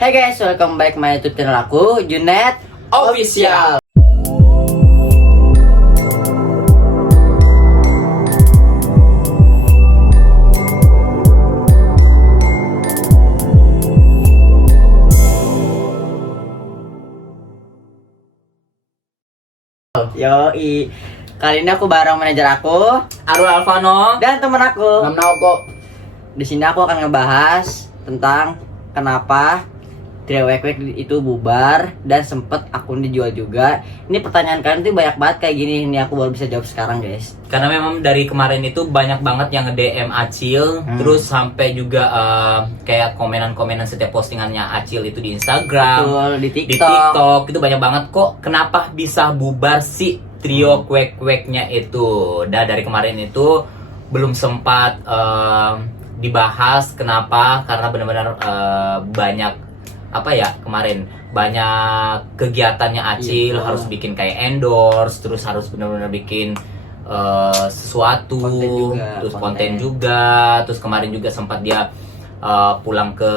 Hey guys, welcome back my YouTube channel aku, Junet Official. Yoi. Kali ini aku bareng manajer aku Arul Alvano dan temen aku. Namnaoko. Di sini aku akan ngebahas tentang kenapa Trio Wek itu bubar dan sempet akun dijual juga. Ini pertanyaan kalian tuh banyak banget kayak gini. Ini aku baru bisa jawab sekarang, guys. Karena memang dari kemarin itu banyak banget yang nge-DM Acil, terus sampai juga kayak komenan-komenan setiap postingannya Acil itu di Instagram, Betul, di di TikTok. TikTok itu banyak banget kok. Kenapa bisa bubar si Trio Kwek-Kweknya itu? Dan dari kemarin itu belum sempat dibahas. Kenapa? Karena benar-benar banyak kemarin banyak kegiatannya Acil, Iya, harus bikin kayak endorse, terus harus benar-benar bikin sesuatu, Konten konten juga, terus kemarin juga sempat dia pulang ke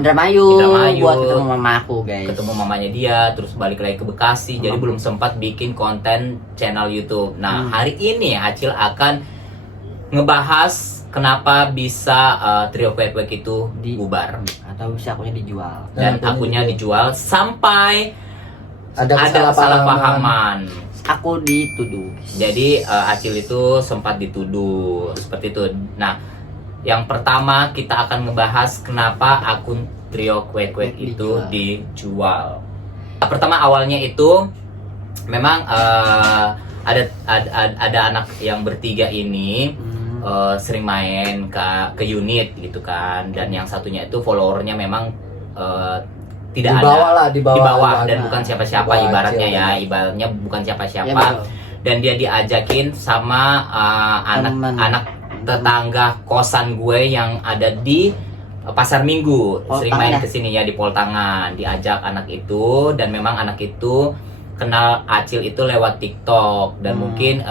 Indramayu Indramayu buat ketemu mama aku, guys. ketemu mamanya dia, terus balik lagi ke Bekasi, jadi belum sempat bikin konten channel YouTube. Nah, hari ini Acil akan ngebahas kenapa bisa Trio Kwek-Kwek itu bubar Atau bisa akunnya dijual. dan akunnya dijual sampai ada kesalahpahaman. Aku dituduh. Jadi Acil itu sempat dituduh seperti itu. Nah, yang pertama kita akan ngebahas kenapa akun Trio Kwek-Kwek itu dijual. Pertama awalnya itu memang ada anak yang bertiga ini sering main ke unit gitu kan, dan yang satunya itu followernya memang tidak di bawah bawah dan bukan siapa-siapa ibaratnya ya, ibaratnya bukan siapa-siapa. Ya, dan dia diajakin sama anak tetangga kosan gue yang ada di Pasar Minggu, sering main kesini ya, di Poltangan. Diajak anak itu, dan memang anak itu kenal Acil itu lewat TikTok, dan mungkin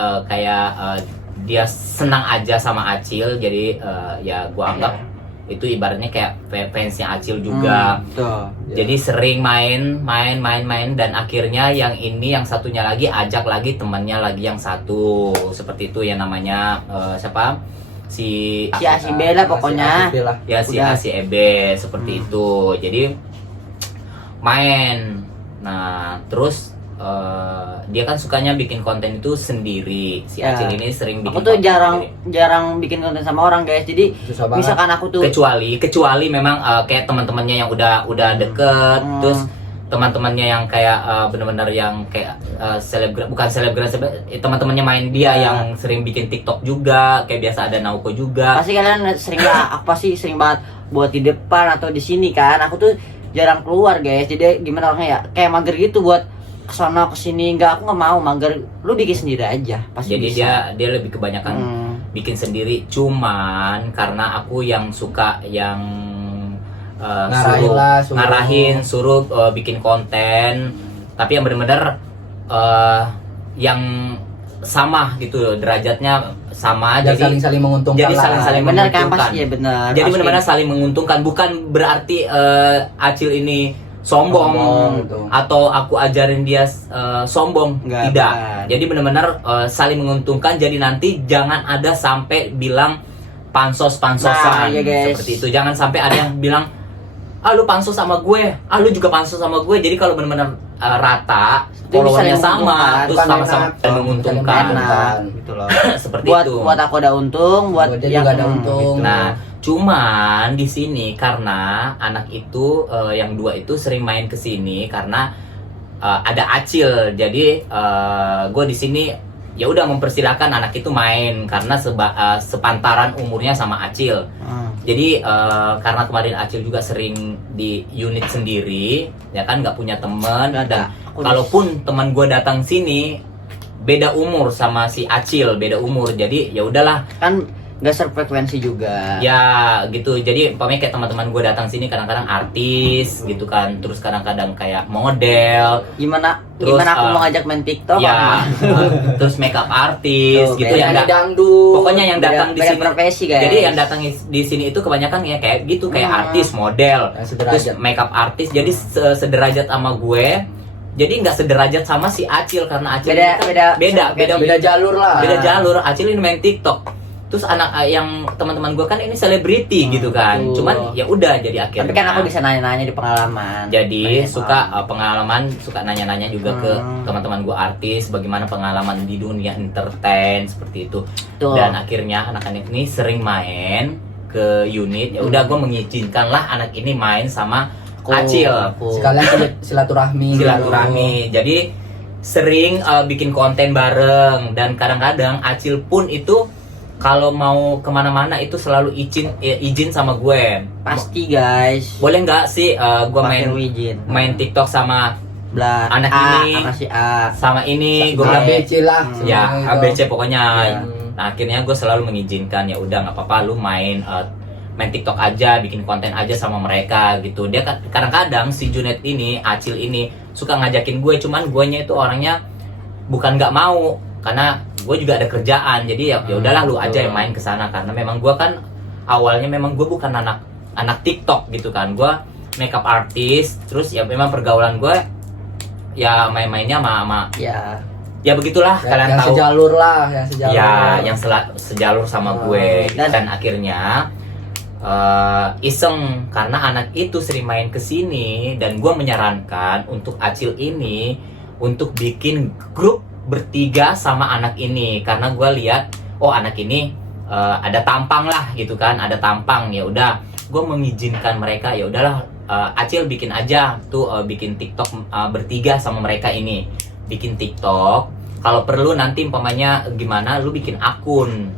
dia senang aja sama Acil, jadi ya gue anggap itu ibaratnya kayak fansnya Acil juga. Jadi sering main, dan akhirnya yang satunya lagi ajak lagi temannya lagi yang satu, seperti itu ya, namanya siapa? Si Asibe lah pokoknya. Ya, si ACEB seperti itu. Jadi main. Nah, terus dia kan sukanya bikin konten itu sendiri. Si Acil ini sering bikin. Aku tuh konten jarang bikin konten sama orang, guys. Jadi misalkan aku tuh kecuali memang kayak teman-temannya yang udah deket, terus teman-temannya yang kayak benar-benar yang kayak teman-temannya main dia yang sering bikin TikTok juga, kayak biasa ada Nauko juga. pasti kalian sering lah. Aku pasti sering banget buat di depan atau di sini kan. Aku tuh jarang keluar, guys. Jadi gimana orangnya ya, kayak mager gitu buat kesana kesini. Aku nggak mau mager. Lu bikin sendiri aja pasti. Jadi bisa. dia lebih kebanyakan bikin sendiri. Cuman karena aku yang suka yang suruh bikin konten, tapi yang benar-benar yang sama gitu, derajatnya sama, jadi saling menguntungkan. Jadi saling benar kan, menguntungkan. pasti ya benar. Jadi benar-benar saling menguntungkan, bukan berarti Acil ini sombong gitu. atau aku ajarin dia sombong. Enggak, tidak. bukan. Jadi benar-benar saling menguntungkan. Jadi nanti jangan ada sampai bilang pansos-pansosan. Nah, iya, guys. Seperti itu. Jangan sampai ada yang bilang, lu pansos sama gue, lu juga pansos sama gue. Jadi kalau benar-benar rata, followernya sama, terus sama-sama menguntungkan. Gitu loh. Seperti itu. Buat aku ada untung, buat dia yang juga ada untung. gitu. Nah, cuman di sini karena anak itu yang dua itu sering main ke sini karena ada Acil. Jadi gue di sini ya udah mempersilahkan anak itu main karena sepantaran umurnya sama Acil. Jadi karena kemarin Acil juga sering di unit sendiri, ya kan, nggak punya teman. Dan kalaupun teman gue datang sini beda umur sama si Acil, beda umur. Jadi ya udahlah. Kan nggak serfrekuensi juga. Ya gitu, jadi umpamanya kayak teman-teman gue datang sini kadang-kadang artis gitu kan, terus kadang-kadang kayak model, Gimana Terus, aku mau ngajak main TikTok? ya terus makeup artis Tuh, gitu beda. yang Nyanyi dangdut. pokoknya yang datang di Beda sini profesi, guys. jadi yang datang di sini itu kebanyakan ya kayak gitu, kayak artis, model, Yang terus sederajat. makeup artis, jadi sederajat sama gue. Jadi nggak sederajat sama si Acil karena Acil Beda- ini beda- Beda jalur lah. beda jalur. Acil ini main TikTok. Terus anak yang teman-teman gue kan ini selebriti gitu kan. betul. Cuman ya udah jadi akhirnya. Tapi kan aku bisa nanya-nanya di pengalaman. Jadi Banyak suka orang. pengalaman, suka nanya-nanya juga ke teman-teman gue artis, bagaimana pengalaman di dunia entertain seperti itu. Tuh. Dan akhirnya anak-anak ini sering main ke unit. Ya udah gue mengizinkan lah anak ini main sama Acil. Sekalian silaturahmi. Jadi sering bikin konten bareng, dan kadang-kadang Acil pun itu kalau mau kemana-mana itu selalu izin sama gue. Pasti guys. Boleh nggak sih gue main TikTok sama Blah. anak A, ini, sama si A. sama ini, gue bilang ABC lah. ya semuanya itu. ABC pokoknya. Ya. Nah akhirnya gue selalu mengizinkan, ya udah nggak apa-apa lu main TikTok aja, bikin konten aja sama mereka gitu. Dia kadang-kadang si Junet ini, Acil ini suka ngajakin gue, cuman guanya itu orangnya bukan nggak mau, karena gue juga ada kerjaan. Jadi ya udahlah lu aja yang main ke sana, karena memang gue kan awalnya memang gue bukan anak TikTok gitu kan. Gue makeup artist, terus ya memang pergaulan gue ya main-mainnya sama ya begitulah, kalian yang tahu. sejalur lah, yang sejalur. Ya, yang sejalur sama gue. Dan akhirnya iseng karena anak itu sering main ke sini, dan gue menyarankan untuk Acil ini untuk bikin grup bertiga sama anak ini, karena gue lihat oh anak ini ada tampang lah gitu kan, ada tampang. Ya udah, gue mengizinkan mereka, ya udahlah Acil bikin aja tuh bikin TikTok bertiga sama mereka ini, bikin TikTok. Kalau perlu nanti umpamanya gimana, lu bikin akun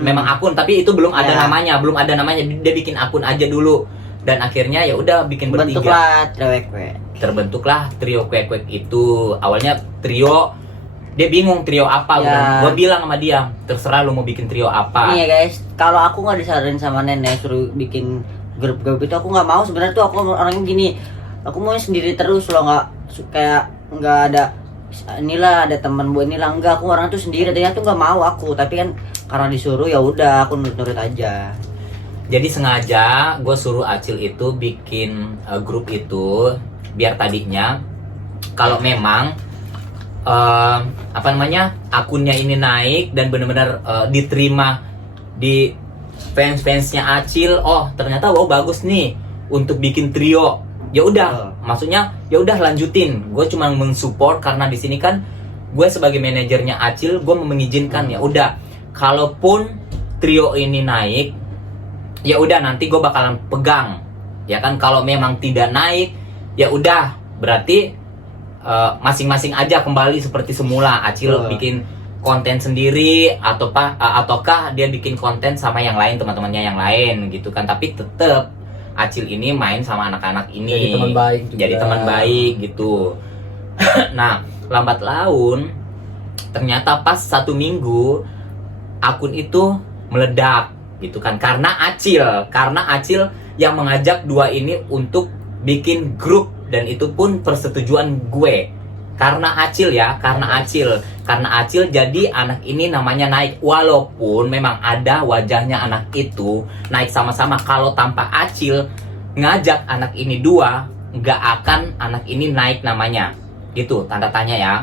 memang akun, tapi itu belum ada namanya, dia bikin akun aja dulu. Dan akhirnya ya udah bikin bertiga, terbentuklah trio Kwek-Kwek itu. Awalnya trio, dia bingung trio apa, gue bilang sama dia terserah lu mau bikin trio apa. Iya guys, kalau aku nggak disaranin sama nenek suruh bikin grup-grup itu, aku nggak mau. Sebenarnya tuh aku orangnya gini, aku mau sendiri terus loh, kayak nggak ada inilah ada teman buat inilah, enggak, aku orang tuh sendiri. Tadinya tuh nggak mau aku, tapi kan karena disuruh ya udah aku nurut aja. Jadi sengaja gue suruh Acil itu bikin grup itu biar tadinya kalau memang akunnya ini naik dan benar-benar diterima di fans-fansnya Acil, oh ternyata bagus nih untuk bikin trio. Ya udah, maksudnya ya udah lanjutin. Gue cuma mensupport karena di sini kan gue sebagai manajernya Acil, gue mengizinkan. Ya udah, kalaupun trio ini naik, ya udah nanti gue bakalan pegang. Ya kan, kalau memang tidak naik, ya udah berarti masing-masing aja kembali seperti semula. Acil bikin konten sendiri ataukah dia bikin konten sama yang lain, teman-temannya yang lain gitu kan. Tapi tetap Acil ini main sama anak-anak ini, Jadi teman baik juga. Jadi teman baik gitu. Nah, lambat laun ternyata pas 1 minggu akun itu meledak gitu kan, karena Acil yang mengajak dua ini untuk bikin grup, dan itu pun persetujuan gue. Karena Acil jadi anak ini namanya naik, walaupun memang ada wajahnya anak itu naik sama-sama. Kalau tanpa Acil ngajak anak ini dua, nggak akan anak ini naik namanya, gitu, tanda tanya ya,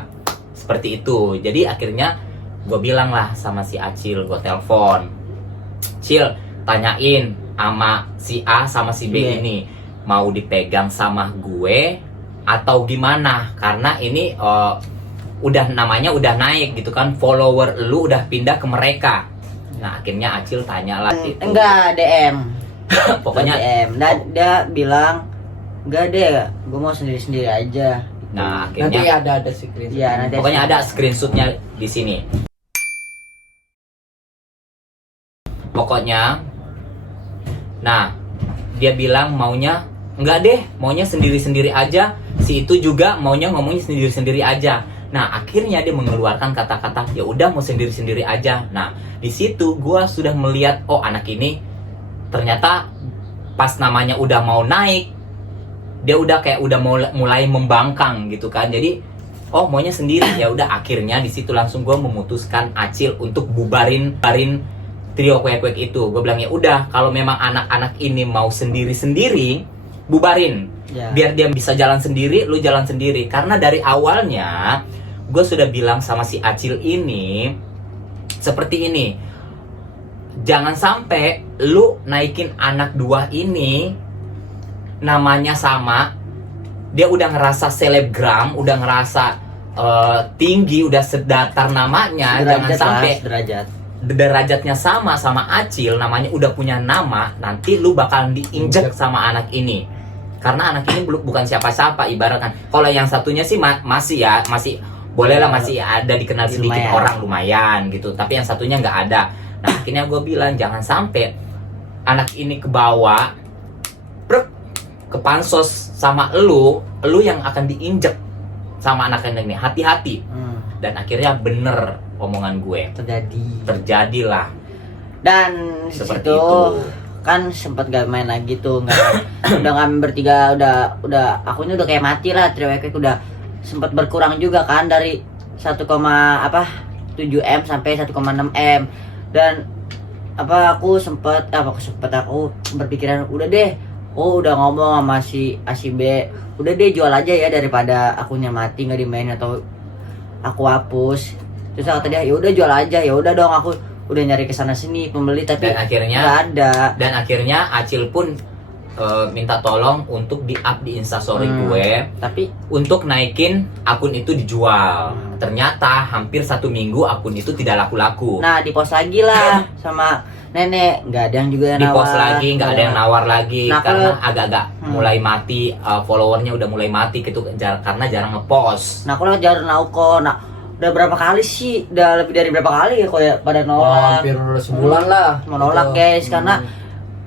seperti itu. Jadi akhirnya gue bilang lah sama si Acil, gue telepon, Cil, tanyain sama si A sama si B ini mau dipegang sama gue atau gimana, karena ini udah namanya udah naik gitu kan, follower lu udah pindah ke mereka. Nah akhirnya Acil tanya lah itu. Enggak, DM. Pokoknya DM. Dia bilang enggak deh, gue mau sendiri aja. Nah Nanti akhirnya ada screenshot. Iya, nanti pokoknya ada screenshotnya di sini. Pokoknya, nah dia bilang maunya enggak deh, maunya sendiri-sendiri aja. Si itu juga maunya ngomongnya sendiri-sendiri aja. Nah, akhirnya dia mengeluarkan kata-kata, ya udah mau sendiri-sendiri aja. Nah, di situ gua sudah melihat, oh anak ini ternyata pas namanya udah mau naik, dia udah kayak udah mulai membangkang gitu kan. Jadi, oh maunya sendiri. Ya udah, akhirnya di situ langsung gua memutuskan Acil untuk bubarin trio kuek-kuek itu. Gue bilang ya udah, kalau memang anak-anak ini mau sendiri-sendiri, bubarin. Ya. Biar dia bisa jalan sendiri, lu jalan sendiri. Karena dari awalnya gue sudah bilang sama si Acil ini seperti ini, jangan sampai lu naikin anak dua ini namanya sama, dia udah ngerasa selebgram, udah ngerasa tinggi, udah sedatar namanya, jangan sampai derajatnya sama Acil, namanya udah punya nama, nanti lu bakalan diinjek sama anak ini. Karena anak ini bukan siapa-siapa, ibaratkan. Kalau yang satunya sih masih boleh lah, masih ada dikenal sedikit orang lumayan gitu. Tapi yang satunya nggak ada. Nah, akhirnya gue bilang jangan sampai anak ini kebawa ke pansos sama lu yang akan diinjek sama anak ini. Hati-hati. Dan akhirnya bener omongan gue. Terjadilah. Dan seperti situ, itu. Kan sempat gak main lagi tuh, udah kami bertiga udah akunya udah kayak mati lah, trio kuek udah sempat berkurang juga kan dari 1,7 M sampai 1,6 M. Dan aku berpikiran udah deh, udah ngomong sama si B, udah deh jual aja ya daripada akunnya mati nggak dimainin atau aku hapus. Terus kata dia ya udah jual aja. Ya udah dong, aku udah nyari kesana sini pembeli tapi nggak ada. Dan akhirnya Acil pun minta tolong untuk di-up di instastory gue, tapi untuk naikin akun itu dijual. Ternyata hampir 1 minggu akun itu tidak laku-laku. Nah, di-post lagi lah sama nenek, nggak ada yang juga yang nawar. Di-post lagi, nggak ada yang nawar lagi. Nah, karena agak-agak mulai mati, followernya udah mulai mati gitu, karena jarang ngepost. Nah, aku lewat jalur Nauko. Nah, udah berapa kali sih? Udah lebih dari berapa kali ya kok ya pada nolak. Hampir sebulan lah. Menolak guys, karena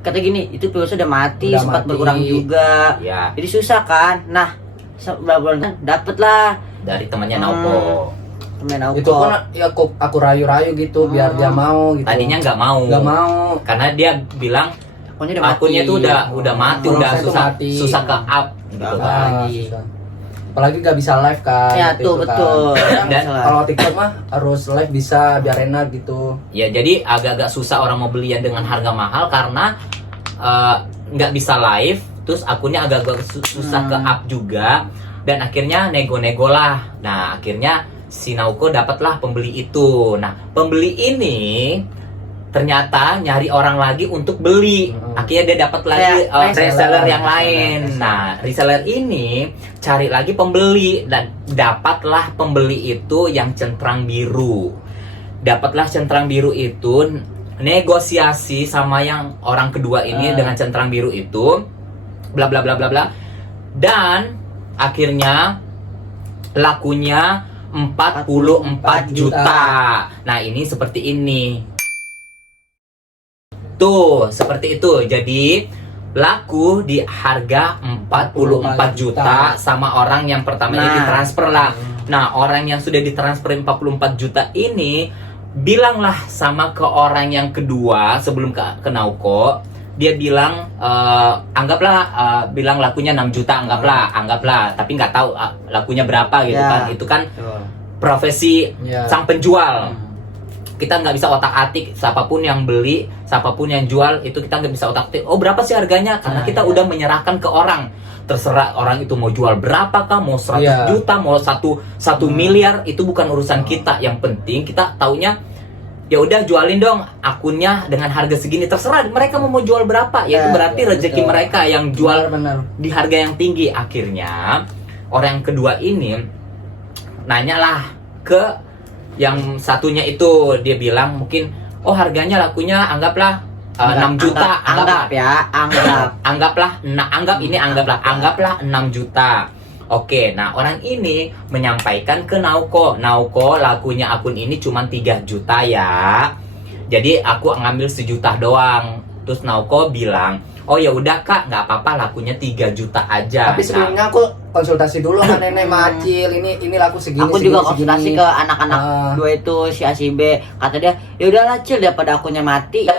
kata gini, itu pulsa udah mati, sempat berkurang juga. Ya. Jadi susah kan. Nah, sebulan dapet lah dari temannya Nauko. Temen Nauko. Itu pun ya aku rayu-rayu gitu biar dia mau gitu. Tadinya nggak mau. Karena dia bilang akunnya tuh udah mati, udah susah ke up gitu kan. Apalagi gak bisa live kan. Ya tuh betul. Kan. Dan kalau TikTok mah harus live bisa biar enak gitu. Ya jadi agak-agak susah orang mau belian dengan harga mahal karena nggak bisa live, terus akunnya agak-agak susah ke up juga, dan akhirnya nego-nego lah. Nah akhirnya si Nauko dapatlah pembeli itu. Nah pembeli ini ternyata nyari orang lagi untuk beli. Akhirnya dia dapat lagi reseller yang lain. Nah reseller ini cari lagi pembeli dan dapatlah pembeli itu yang centrang biru. Dapatlah centrang biru itu, negosiasi sama yang orang kedua ini dengan centrang biru itu, bla bla bla bla bla, dan akhirnya lakunya 44 juta. Nah ini seperti ini tuh, seperti itu. Jadi laku di harga 44 juta sama orang yang pertama ini ditransfer lah. Nah orang yang sudah ditransfer 44 juta ini bilanglah sama ke orang yang kedua sebelum ke Nauko. Dia bilang bilang lakunya 6 juta, anggaplah, tapi nggak tahu lakunya berapa gitu kan. Itu kan profesi sang penjual. Kita nggak bisa otak-atik, siapapun yang beli, siapapun yang jual, itu kita nggak bisa otak-atik, oh berapa sih harganya, karena kita udah menyerahkan ke orang. Terserah orang itu mau jual berapa kah, mau 100 juta, mau 1 miliar, itu bukan urusan kita. Yang penting kita taunya ya udah jualin dong akunnya dengan harga segini, terserah mereka mau jual berapa, ya itu berarti rezeki mereka yang jual di harga yang tinggi. Akhirnya orang yang kedua ini nanyalah ke yang satunya itu, dia bilang mungkin harganya lakunya anggaplah 6 juta, anggaplah 6 juta. Oke, nah orang ini menyampaikan ke Nauko lakunya akun ini cuma 3 juta ya, jadi aku ngambil 1 juta doang. Terus Nauko bilang, oh ya udah kak, nggak apa-apa, lakunya 3 juta aja. Tapi sebelumnya aku konsultasi dulu sama nenek sama Acil, ini laku segini. Aku juga konsultasi ke anak-anak Ah. dua itu, si A si B. Kata dia, ya udahlah Cil, daripada akunya mati.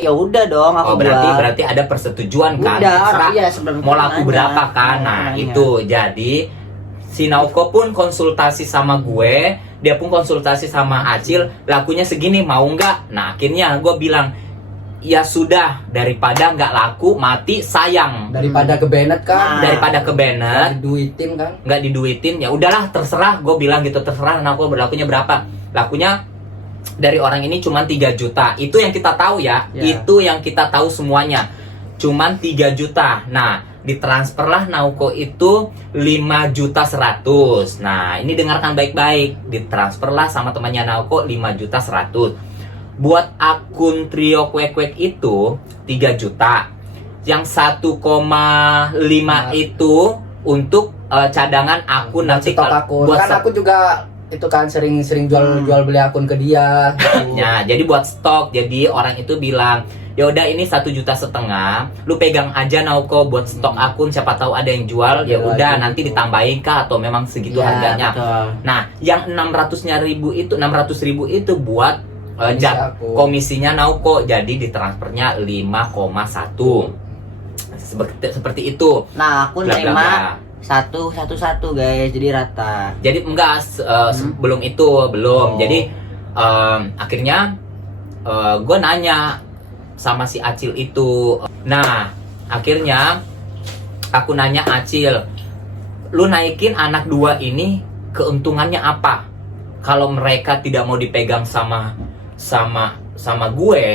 Ya udah dong, aku Oh berarti jual. berarti ada persetujuan kan? Udah, Terserah iya, sebelum mau laku nanya. berapa kan? Nah Nanya. itu jadi si Nauko pun konsultasi sama gue, dia pun konsultasi sama Acil, lakunya segini mau nggak? Nah akhirnya gue bilang ya sudah, daripada nggak laku mati sayang, Daripada ke Bennett kan, Nah. daripada ke Bennett diduitin kan. nggak diduitin, ya udahlah terserah, gue bilang gitu, terserah Nauko berlakunya berapa. Lakunya dari orang ini cuman 3 juta. Itu yang kita tahu ya. Ya. Itu yang kita tahu semuanya. Cuman 3 juta. Nah, ditransferlah Nauko itu 5 juta 100. Nah, ini dengarkan baik-baik. Ditransferlah sama temannya Nauko 5 juta 100. Buat akun Trio Kwek itu 3 juta. Yang 1,5 itu untuk cadangan akun nanti Stok akun. buat Kan aku juga itu kan sering jual beli akun ke dia. Gitu. Ya, jadi buat stok. Jadi orang itu bilang, ya udah ini 1,5 juta, lu pegang aja Nauko buat stok akun, siapa tahu ada yang jual, ya Ada udah lagi nanti gitu. ditambahin kah atau memang segitu Ya, harganya. betul. Nah, yang 600.000 itu buat Komisi aku. komisinya Nauko, jadi ditransfernya 5,1. Seperti itu. Nah, aku Bla, bla, nerima bla. satu guys, jadi rata. Jadi enggak sebelum itu belum. Oh. Jadi akhirnya gue nanya sama si Acil itu. Nah akhirnya aku nanya Acil, lu naikin anak 2 ini keuntungannya apa? Kalau mereka tidak mau dipegang sama gue,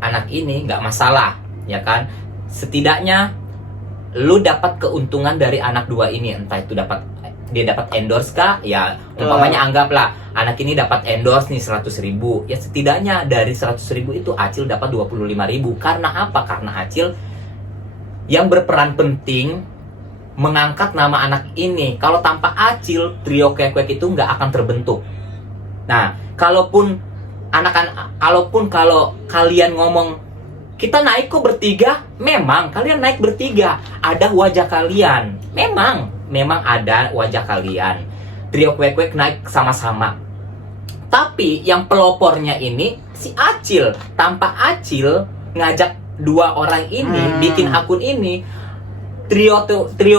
anak ini nggak masalah, ya kan? Setidaknya lu dapat keuntungan dari anak 2 ini, entah itu dia dapat endorse kah, ya umpamanya anggaplah anak ini dapat endorse nih 100.000, ya setidaknya dari 100.000 itu Acil dapat 25.000. Karena apa? Karena Acil yang berperan penting mengangkat nama anak ini. Kalau tanpa Acil, Trio Kwek itu nggak akan terbentuk. Nah, kalaupun kalau kalian ngomong kita naik kok bertiga, memang kalian naik bertiga, ada wajah kalian, memang ada wajah kalian. Trio Kwek naik sama-sama. Tapi yang pelopornya ini si Acil. Tanpa Acil ngajak 2 orang ini bikin akun ini, Trio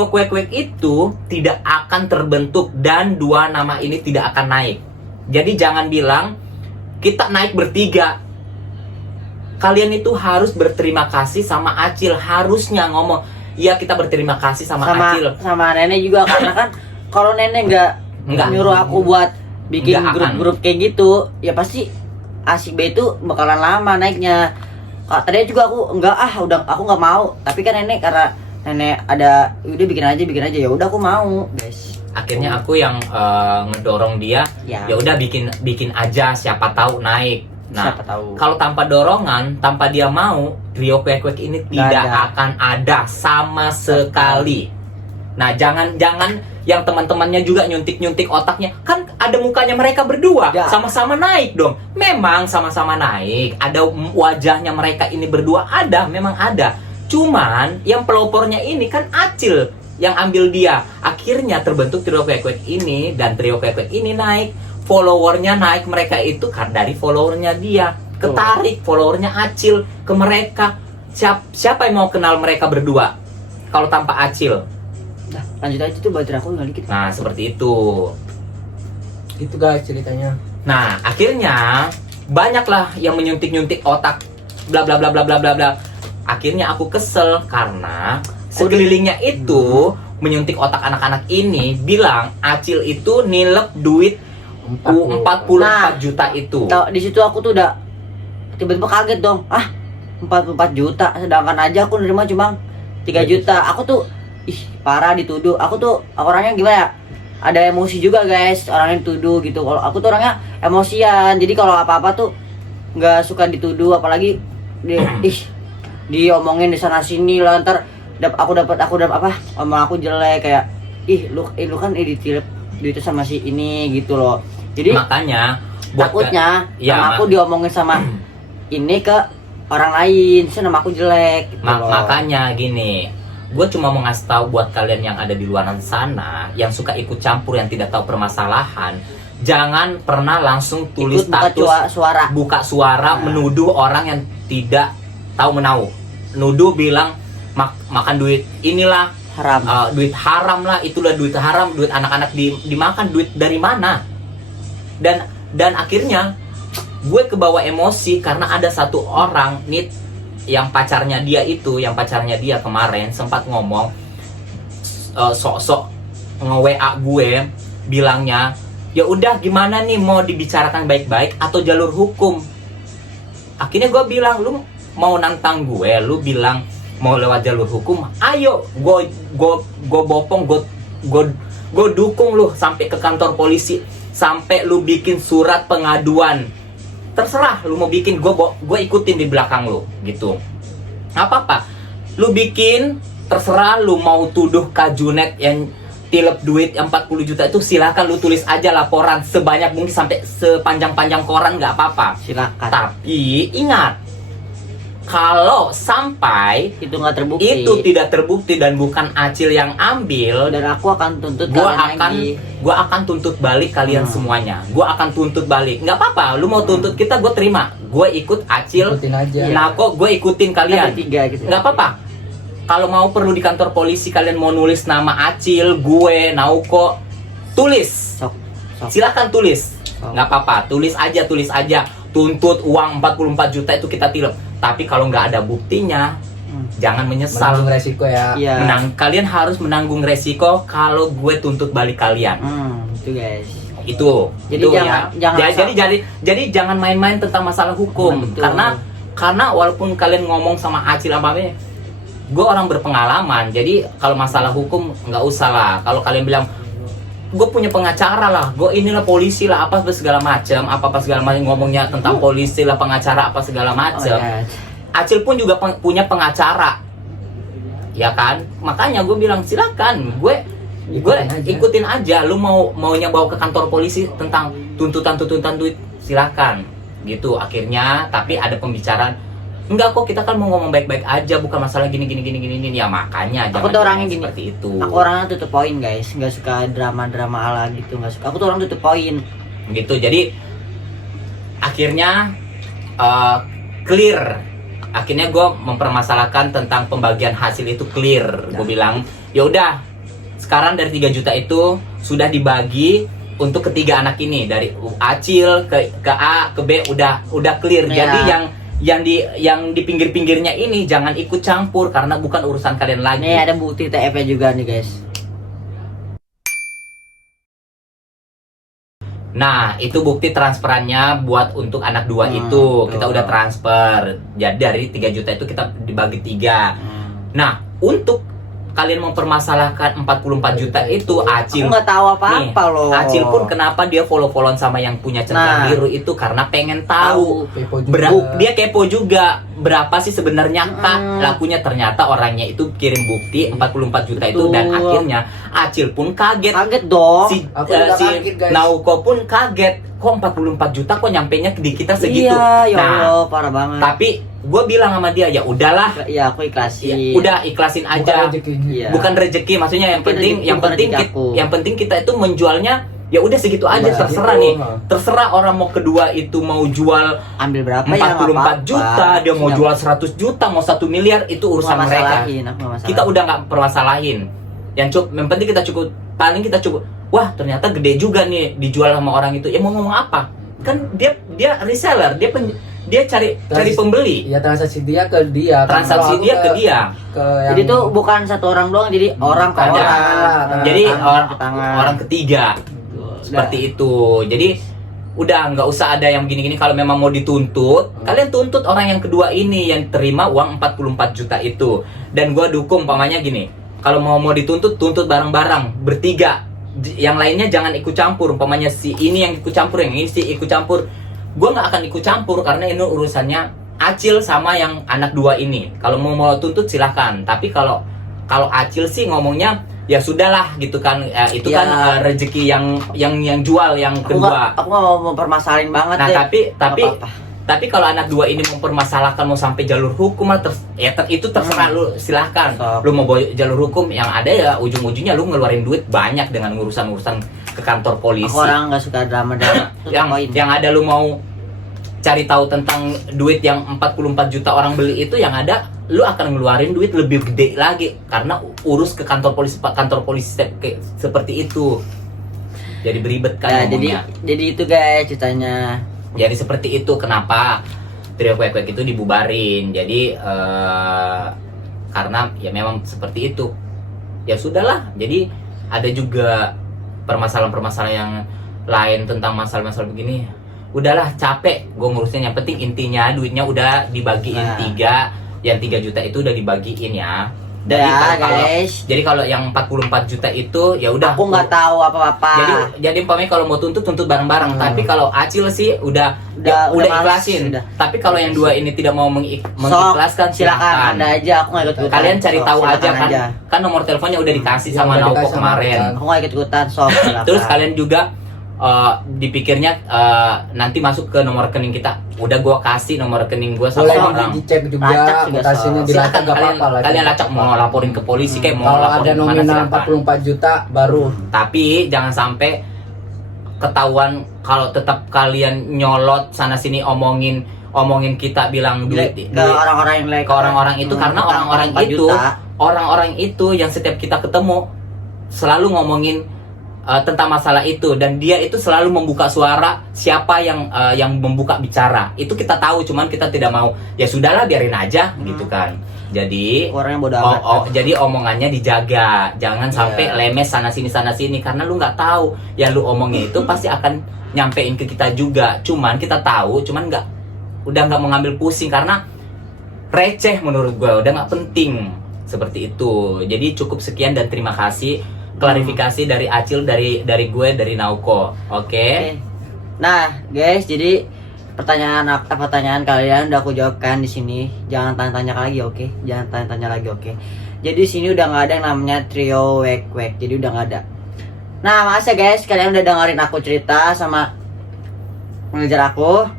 Kwek itu tidak akan terbentuk dan 2 nama ini tidak akan naik. Jadi jangan bilang kita naik bertiga. Kalian itu harus berterima kasih sama Acil, harusnya ngomong, iya kita berterima kasih sama Acil. Sama nenek juga, karena kan kalau nenek nggak nyuruh aku buat bikin Nggak akan. grup-grup kayak gitu, ya pasti Asik B itu bakalan lama naiknya. Tadinya juga aku aku nggak mau, tapi kan nenek, karena nenek ada, udah bikin aja, ya udah aku mau guys. Akhirnya aku yang ngedorong dia, Ya. ya udah bikin aja, siapa tahu naik. Nah, Siapa tahu. kalau tanpa dorongan, tanpa dia mau, Trio Kwek ini tidak ada. akan ada sama sekali. Nah, jangan yang teman-temannya juga nyuntik otaknya. Kan ada mukanya mereka berdua, Ya. sama-sama naik dong. Memang sama-sama naik. Ada wajahnya mereka ini berdua, memang ada. Cuman yang pelopornya ini kan Acil yang ambil dia. Akhirnya terbentuk Trio Kwek ini, dan Trio Kwek ini naik. Followernya naik mereka itu karena dari followernya dia. Ketarik followernya Acil ke mereka. Siapa yang mau kenal mereka berdua kalau tanpa Acil? Nah, lanjut aja tuh baterai aku nggak dikit. Nah seperti itu. Itu guys ceritanya. Nah akhirnya banyaklah yang menyuntik otak, bla bla bla bla bla bla bla. Akhirnya aku kesel karena sekelilingnya itu menyuntik otak anak-anak ini, bilang Acil itu nilep duit 44 juta itu. Di situ aku tuh udah tiba-tiba kaget dong. 44 juta, sedangkan aja aku nerima cuma 3 juta. Aku tuh parah dituduh. Aku orangnya gimana ya? Ada emosi juga guys, orangnya dituduh gitu. Kalau aku tuh orangnya emosian. Jadi kalau apa-apa tuh nggak suka dituduh, apalagi diomongin di sana sini lah, ntar aku dapat apa? Omong aku jelek kayak lu kan ditilep duitnya sama si ini gitu loh. Jadi makanya takutnya ya, sama aku diomongin sama ini ke orang lain, so nama aku jelek gitu loh. Makanya gini, gue cuma mau ngasih tahu buat kalian yang ada di luar sana yang suka ikut campur, yang tidak tahu permasalahan, jangan pernah langsung tulis status buka suara menuduh orang yang tidak tahu menau, nuduh bilang makan duit inilah haram, duit haram lah, itulah duit haram, duit anak-anak dimakan, duit dari mana? Dan akhirnya gue kebawa emosi karena ada satu orang nih yang pacarnya dia kemarin sempat ngomong sok-sok nge-WA gue bilangnya, ya udah gimana nih, mau dibicarakan baik-baik atau jalur hukum? Akhirnya gue bilang, lu mau nantang gue, lu bilang mau lewat jalur hukum, ayo gue bopong, gue dukung lu sampai ke kantor polisi, sampai lu bikin surat pengaduan. Terserah lu mau bikin, gue ikutin di belakang lu gitu. Nggak apa-apa, lu bikin, terserah. Lu mau tuduh Kajunet yang tilep duit yang 40 juta itu, silakan lu tulis aja laporan sebanyak mungkin, sampai sepanjang-panjang koran, nggak apa-apa, silakan. Tapi ingat, kalau sampai itu nggak terbukti, itu tidak terbukti dan bukan Acil yang ambil, dan aku akan tuntut kalian lagi. Gue akan tuntut balik kalian semuanya. Gue akan tuntut balik. Nggak apa-apa, lu mau tuntut kita, gue terima. Gue ikut Acil, ikutin aja. nah kok gue ikutin kalian. Gitu. Nggak apa-apa. Kalau mau perlu di kantor polisi kalian mau nulis nama Acil, gue, Nauko, tulis. Sok. Silakan tulis. Nggak apa-apa, tulis aja. Tuntut uang 44 juta itu kita tilep. Tapi kalau nggak ada buktinya, jangan menyesal. Menanggung resiko ya. Iya. Kalian harus menanggung resiko kalau gue tuntut balik kalian. Itu guys. Itu. Jadi itu jangan jadi jangan main-main tentang masalah hukum. Karena walaupun kalian ngomong sama Acil apa gue orang berpengalaman. Jadi kalau masalah hukum nggak usah lah. Kalau kalian bilang gue punya pengacara lah, gue inilah polisi lah, apa segala macam, apa segala macam, ngomongnya tentang polisi lah, pengacara apa segala macam. Acil pun juga punya pengacara, ya kan? Makanya gue bilang silakan, gue ikutin aja. Lu maunya bawa ke kantor polisi tentang tuntutan duit, silakan, gitu. Akhirnya tapi ada pembicaraan. Enggak kok, kita kan mau ngomong baik-baik aja, bukan masalah gini ya, makanya aku tuh orangnya gini, seperti itu. Aku orangnya tutup poin guys, nggak suka drama ala gitu, nggak suka. Aku tuh orang tutup poin gitu. Jadi akhirnya clear. Akhirnya gue mempermasalahkan tentang pembagian hasil itu clear. Gue bilang ya udah, sekarang dari 3 juta itu sudah dibagi untuk ketiga anak ini, dari Acil ke A ke B udah clear. Jadi yang di pinggir-pinggirnya ini jangan ikut campur karena bukan urusan kalian lagi. Nih ada bukti TF-nya juga nih guys. Nah, itu bukti transferannya buat untuk anak 2 itu. Kita udah transfer. Jadi dari 3 juta itu kita dibagi 3. Nah, untuk kalian mempermasalahkan 44 juta itu, Acil, aku nggak tahu apa-apa loh. Acil pun kenapa dia follow-followan sama yang punya centang biru itu karena pengen tahu. Dia kepo juga berapa sih sebenarnya Kak lakunya. Ternyata orangnya itu kirim bukti 44 juta itu. Dan akhirnya Acil pun kaget dong. Si Nauko pun kaget, kok 44 juta kok nyampenya di kita segitu. Iya, ya Allah, parah banget. Tapi gue bilang sama dia, ya udahlah, ya aku ikhlasin. Udah ikhlasin aja. Bukan rezeki, maksudnya yang penting kita itu menjualnya ya udah segitu aja. Terserah nih, terserah orang mau kedua itu mau jual ambil berapa 44 juta, dia mau jual 100 juta, mau 1 miliar, itu urusan mereka. Kita udah nggak permasalahin. Yang penting kita cukup, paling kita cukup. Wah, ternyata gede juga nih dijual sama orang itu. Ya mau ngomong apa? Kan dia reseller, dia cari pembeli. Ya transaksi dia ke dia. Transaksi dia ke dia. Jadi tuh bukan satu orang doang, jadi orang ke orang. Jadi orang ketiga. Seperti itu. Jadi udah nggak usah ada yang gini-gini. Kalau memang mau dituntut, kalian tuntut orang yang kedua ini yang terima uang 44 juta itu. Dan gua dukung pamannya gini. Kalau mau dituntut, tuntut bareng-bareng, bertiga. Yang lainnya jangan ikut campur. Umpamanya si ini yang ikut campur, yang ini si ikut campur. Gue nggak akan ikut campur karena ini urusannya Acil sama yang anak 2 ini. Kalau mau tuntut silahkan. Tapi kalau Acil sih ngomongnya ya sudahlah gitu kan. Itu kan rezeki yang jual yang kedua. Aku nggak mau mempermasalahin banget. Nah deh. tapi Tapi kalau anak dua ini mempermasalahkan mau sampai jalur hukum itu terserah lu, silahkan. Lu mau bawa jalur hukum, yang ada ya ujung-ujungnya lu ngeluarin duit banyak dengan urusan-urusan ke kantor polisi. Aku orang nggak suka drama-drama. yang ada lu mau cari tahu tentang duit yang 44 juta orang beli itu, yang ada lu akan ngeluarin duit lebih gede lagi karena urus ke kantor polisi seperti itu. Jadi beribet kan Nah, ngomongnya. jadi itu guys ceritanya. Jadi seperti itu kenapa trio kuek-kuek itu dibubarin. Jadi karena ya memang seperti itu. Ya sudahlah. Jadi ada juga permasalahan-permasalahan yang lain tentang masalah-masalah begini. Udahlah, capek gue ngurusnya. Yang penting intinya duitnya udah dibagiin 3. Yang 3 juta itu udah dibagiin ya. Jadi kalau yang 44 juta itu ya udah. Aku nggak tahu apa-apa. Jadi umpamanya kalau mau tuntut bareng-bareng. Tapi kalau Acil sih udah ikhlasin. Tapi kalau yang dua ini tidak mau mengikhlaskan, silakan Anda aja. Aku nggak ikut-ikutan. Kalian cari tahu aja kan. Kan nomor teleponnya udah dikasih sama Nauko kemarin. Aku nggak ikut-ikutan. Terus kalian juga dipikirnya nanti masuk ke nomor rekening kita. Udah gua kasih nomor rekening gua sama orang. Dicek juga, mutasinya dilacak, Silakan kalian lacak, mau laporin ke polisi kayak mau kalau ada laporin kemana, nominal silakan. 44 juta baru. Tapi jangan sampai ketahuan kalau tetap kalian nyolot sana sini omongin kita bilang duit ke orang-orang yang ke orang-orang itu, karena orang-orang itu yang setiap kita ketemu selalu ngomongin tentang masalah itu, dan dia itu selalu membuka suara siapa yang membuka bicara. Itu kita tahu, cuman kita tidak mau. Ya sudahlah, biarin aja gitu kan. Jadi orang yang bodoh amat. Jadi omongannya dijaga, jangan sampai lemes sana sini karena lu nggak tahu yang lu omongin itu pasti akan nyampein ke kita juga. Cuman kita tahu, cuman udah nggak mau ngambil pusing karena receh menurut gua, udah nggak penting seperti itu. Jadi cukup sekian dan terima kasih klarifikasi dari Acil, dari gue, dari Nauko. Oke. Nah, guys, jadi pertanyaan kalian udah aku jawabkan di sini. Jangan tanya-tanya lagi, oke? Jangan tanya-tanya lagi, oke? Jadi di sini udah nggak ada yang namanya trio wek-wek. Jadi udah nggak ada. Nah, makasih guys, kalian udah dengerin aku cerita sama mengejar aku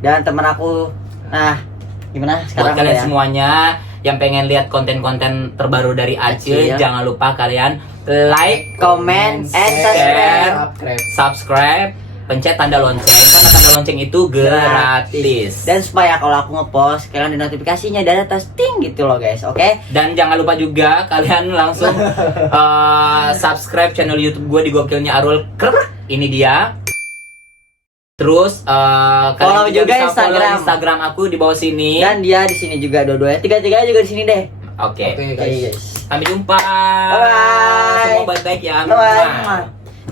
dan temen aku. Nah, gimana sekarang? Buat kalian semuanya yang pengen lihat konten-konten terbaru dari Acil, jangan lupa kalian like, comment, and subscribe, pencet tanda lonceng karena tanda lonceng itu gratis. Dan supaya kalau aku ngepost kalian ada notifikasinya dari atas ting gitu loh guys, oke? Dan jangan lupa juga kalian langsung subscribe channel YouTube gue di Gokilnya Arul. Ini dia. Terus kalian juga bisa follow Instagram aku di bawah sini. Dan dia di sini juga, dua-duanya, tiga-tiganya juga di sini deh. Oke, guys. Sampai jumpa. Bye. Semua baik-baik ya. Bye.